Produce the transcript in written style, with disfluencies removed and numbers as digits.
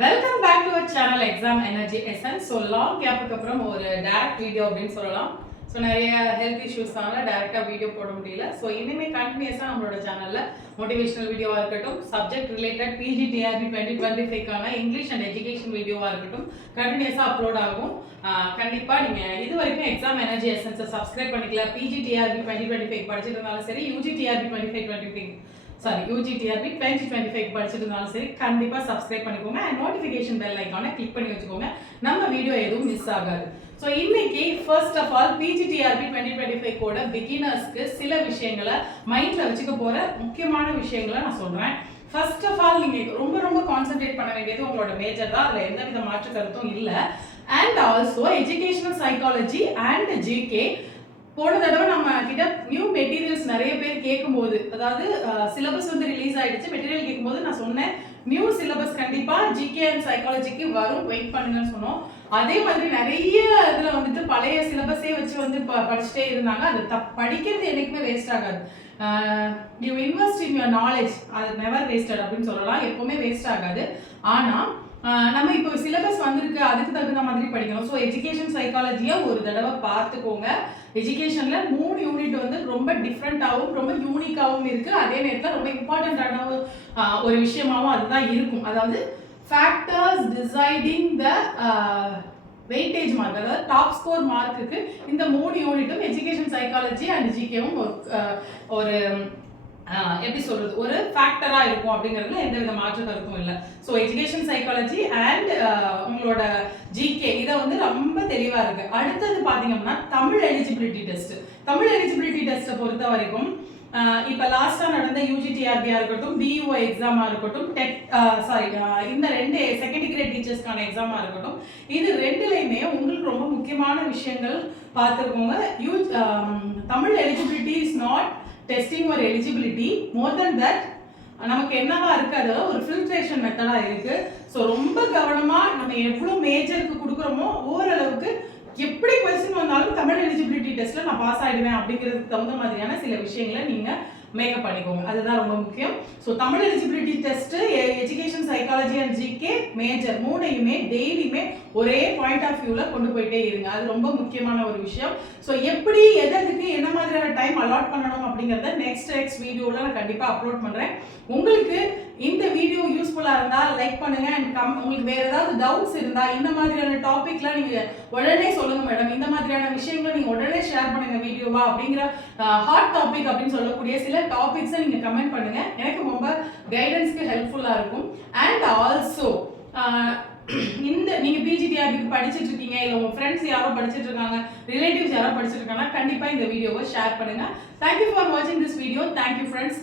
Welcome back to our channel exam energy essence. So long கேப்புக்கு அப்புறம் ஒரு direct video அப்படின்னு சொல்லலாம். ஸோ நிறைய ஹெல்த் இஷ்யூஸ்னால டைரெக்டாக வீடியோ போட முடியல. ஸோ இனிமேல் கண்டினியூஸாக நம்மளோட சேனலில் மோட்டிவேஷனல் வீடியோவாக இருக்கட்டும், சப்ஜெக்ட் ரிலேட்டட் PGTRB 2025க்கான இங்கிலீஷ் அண்ட் எஜுகேஷன் வீடியோவாக இருக்கட்டும் கண்டினியூஸாக அப்லோட் ஆகும். கண்டிப்பாக நீங்கள் இது வரைக்கும் எக்ஸாம் எனர்ஜி எசன்ஸை சப்ஸ்கிரைப் பண்ணிக்கல, PGTRB 2025 படிச்சுட்டு இருந்தாலும் சரி, UGTRB 2025 படிச்சுட்டு இருந்தாலும் சரி, கண்டிப்பா சப்ஸ்கிரைப் பண்ணிக்கோங்க அண்ட் நோட்டிஃபிகேஷன் பெல் ஐகானை கிளிக் பண்ணி வச்சுக்கோங்க. நம்ம வீடியோ எதுவும் மிஸ் ஆகாது. ஸோ இன்னைக்கு ஃபர்ஸ்ட் ஆஃப் ஆல் PGTRB 2025 கோட பிகினர்ஸ்க்கு சில விஷயங்களை மைண்ட்ல வச்சுக்க போற முக்கியமான விஷயங்களை நான் சொல்றேன். ஃபர்ஸ்ட் ஆஃப் ஆல் நீங்க ரொம்ப ரொம்ப கான்சென்ட்ரேட் பண்ண வேண்டியது உங்களோட மேஜர் தான், அதுல எந்த வித மாற்று கருத்தும் இல்லை. And also educational psychology and GK போன தடவை நம்ம கிட்ட நியூ மெட்டீரியல்ஸ் நிறைய பேர் கேட்கும்போது, அதாவது சிலபஸ் வந்து ரிலீஸ் ஆயிடுச்சு, மெட்டீரியல் கேட்கும்போது நான் சொன்னேன் நியூ சிலபஸ் கண்டிப்பா ஜிகே அண்ட் சைக்காலஜிக்கு வரும், வெயிட் பண்ணுங்கன்னு சொன்னோம். அதே மாதிரி நிறைய இதுல வந்துட்டு பழைய சிலபஸே வச்சு வந்து படிச்சுட்டே இருந்தாங்க. அது படிக்கிறது என்னைக்குமே வேஸ்ட் ஆகாது. You invest in your knowledge, அது நெவர் வேஸ்டட் அப்படின்னு சொல்லலாம், எப்பவுமே வேஸ்ட் ஆகாது. ஆனா நம்ம இப்போ சிலபஸ் வந்திருக்கு, அதுக்கு தகுந்த மாதிரி படிக்கணும். ஸோ எஜுகேஷன் சைக்காலஜியை ஒரு தடவை பார்த்துக்கோங்க. எஜுகேஷன்ல 3 யூனிட் வந்து ரொம்ப டிஃப்ரெண்டாகவும் ரொம்ப யூனிக்காகவும் இருக்கு. அதே நேரத்தில் ரொம்ப இம்பார்ட்டன்டான ஒரு விஷயமாகவும் அதுதான் இருக்கும். அதாவது ஃபேக்டர்ஸ் டிசைடிங் த வெயிட்டேஜ் மார்க், அதாவது டாப் ஸ்கோர் மார்க்குக்கு இந்த 3 யூனிட்டும் எஜுகேஷன் சைக்காலஜி அண்ட் ஜிகேவும் ஒரு எப்படி சொல்றது, ஒரு ஃபேக்டரா இருக்கும் அப்படிங்கிறதுல எந்த வித மாற்று கருத்தும் இல்லை. ஸோ எஜுகேஷன் சைக்காலஜி அண்ட் உங்களோட ஜிகே இதை வந்து ரொம்ப தெளிவா இருக்கு. அடுத்தது பாத்தீங்கன்னா Tamil eligibility test. Tamil eligibility டெஸ்ட்டை பொறுத்த வரைக்கும் இப்போ லாஸ்டா நடந்த UGTRBயா இருக்கட்டும், BUO எக்ஸாமா இருக்கட்டும், இந்த 2 செகண்ட் கிரேட் டீச்சர்ஸ்க்கான எக்ஸாமா இருக்கட்டும், இது ரெண்டுலையுமே உங்களுக்கு ரொம்ப முக்கியமான விஷயங்கள் பார்த்துக்கோங்க. Tamil eligibility is not testing ஒரு எலிஜிபிலிட்டி, மோர் தென் தட் நமக்கு என்னவா இருக்கு, அது ஒரு ஃபில்ட்ரேஷன் மெத்தடா இருக்கு. ஸோ ரொம்ப கவனமா நம்ம எவ்வளவு மேஜருக்கு கொடுக்குறோமோ ஓரளவுக்கு எப்படி கொஸ்டின் வந்தாலும் தமிழ் எலிஜிபிலிட்டி டெஸ்ட்ல நான் பாஸ் ஆயிடுவேன் அப்படிங்கிறதுக்கு தகுந்த மாதிரியான சில விஷயங்களை நீங்க மேக்கப் பண்ணிக்கோங்க, அதுதான் ரொம்ப முக்கியம். So Tamil eligibility test, education psychology and GK major 3யுமே டெய்லியுமே ஒரே பாயிண்ட் ஆஃப் வியூல கொண்டு போயிட்டே இருங்க, அது ரொம்ப முக்கியமான ஒரு விஷயம். ஸோ எப்படி எதற்கு என்ன மாதிரியான டைம் அலாட் பண்ணணும் அப்படிங்கிறத நெக்ஸ்ட் வீடியோவில் நான் கண்டிப்பாக அப்லோட் பண்ணுறேன். உங்களுக்கு இந்த வீடியோ யூஸ்ஃபுல்லாக இருந்தால் லைக் பண்ணுங்க அண்ட் உங்களுக்கு வேற ஏதாவது டவுட்ஸ் இருந்தால் இந்த மாதிரியான டாபிக்லாம் நீங்கள் உடனே சொல்லுங்க மேடம், இந்த மாதிரியான விஷயங்களை நீங்கள் உடனே ஷேர் பண்ணுங்க வீடியோவா அப்படிங்கிற ஹாட் டாபிக் அப்படின்னு சொல்லக்கூடிய சில டாபிக்ஸை நீங்கள் கமெண்ட் பண்ணுங்க, எனக்கு ரொம்ப கைடன்ஸ்க்கு ஹெல்ப்ஃபுல்லாக இருக்கும். அண்ட் ஆல்சோ இந்த நீங்க PGTRBக்கு படிச்சுட்டு இருக்கீங்க, இல்ல உங்க ஃப்ரெண்ட்ஸ் யாரோ படிச்சுட்டு இருக்காங்க, ரிலேட்டிவ்ஸ் யாரோ படிச்சுட்டு இருக்காங்கன்னா கண்டிப்பா இந்த வீடியோவை ஷேர் பண்ணுங்க. Thank you for watching this video. Thank you friends.